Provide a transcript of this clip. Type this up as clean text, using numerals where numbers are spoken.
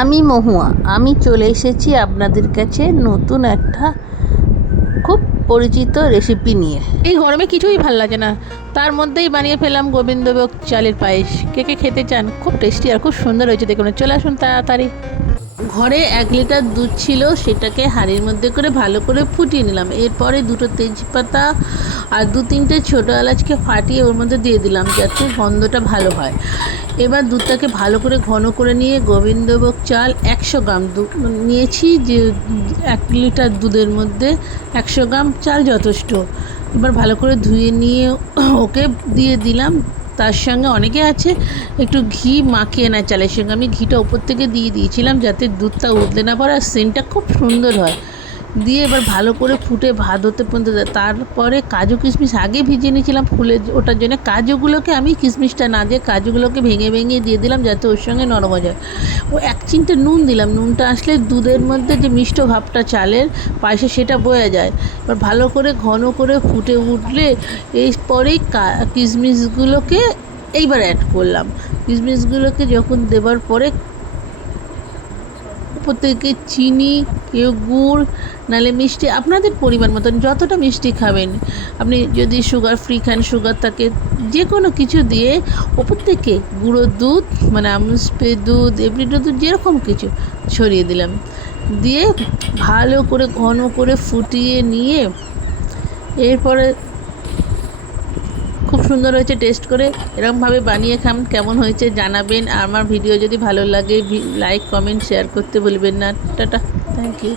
আমি মহুয়া, আমি চলে এসেছি আপনাদের কাছে নতুন একটা খুব পরিচিত রেসিপি নিয়ে। এই গরমে কিছুই ভাল লাগে না, তার মধ্যেই বানিয়ে ফেললাম গোবিন্দভোগ চালের পায়েস। কে কে খেতে চান? খুব টেস্টি আর খুব সুন্দর হয়েছে, দেখুন। চলে আসুন তাড়াতাড়ি। ঘরে 1 লিটার দুধ ছিল, সেটাকে হাঁড়ির মধ্যে করে ভালো করে ফুটিয়ে নিলাম। এরপরে 2টো তেজপাতা আর 2-3টে ছোটো এলাচকে ফাটিয়ে ওর মধ্যে দিয়ে দিলাম, যাতে গন্ধটা ভালো হয়। এবার দুধটাকে ভালো করে ঘন করে নিয়ে গোবিন্দভোগ চাল 100 গ্রাম নিয়েছি, যে 1 লিটার দুধের মধ্যে 100 গ্রাম চাল যথেষ্ট। এবার ভালো করে ধুয়ে নিয়ে ওকে দিয়ে দিলাম। তার সঙ্গে অনেকে আছে একটু ঘি মাখিয়ে নেয় চালের সঙ্গে, আমি ঘিটা ওপর থেকে দিয়ে দিয়েছিলাম যাতে দুধটা উতলে না পড়ে আর সেন্টটা খুব সুন্দর হয়। দিয়ে এবার ভালো করে ফুটে ভাত হতে পর্যন্ত তারপরে কাজু কিশমিশ আগে ভিজিয়ে নিয়েছিলাম ফুলে ওটার জন্য। কাজুগুলোকে আমি কিশমিশটা না দিয়ে কাজুগুলোকে ভেঙে ভেঙে দিয়ে দিলাম যাতে ওর সঙ্গে নরম হয়ে যায়। ও 1 চিমটে নুন দিলাম, নুনটা আসলে দুধের মধ্যে যে মিষ্ট ভাবটা চালের পায়েসে সেটা বয়ে যায়। এবার ভালো করে ঘন করে ফুটে উঠলে এরপরেই কিশমিশগুলোকে এইবার অ্যাড করলাম। কিশমিশগুলোকে যখন দেবার পরে উপর থেকে চিনি, কেউ গুড়, নাহলে মিষ্টি আপনাদের পরিমাণ মতন যতটা মিষ্টি খাবেন, আপনি যদি সুগার ফ্রি খান সুগার থাকে যে কোনো কিছু দিয়ে ওপর থেকে গুঁড়ো দুধ মানে আমুল স্প্রে দুধ, এভরিডে দুধ, যেরকম কিছু ছড়িয়ে দিলাম। দিয়ে ভালো করে ঘন করে ফুটিয়ে নিয়ে এরপরে খুব সুন্দর হয়েছে টেস্ট করে। এরকমভাবে বানিয়ে খান, কেমন হয়েছে জানাবেন। আর আমার ভিডিও যদি ভালো লাগে লাইক কমেন্ট শেয়ার করতে ভুলবেন না। Tata, thank you.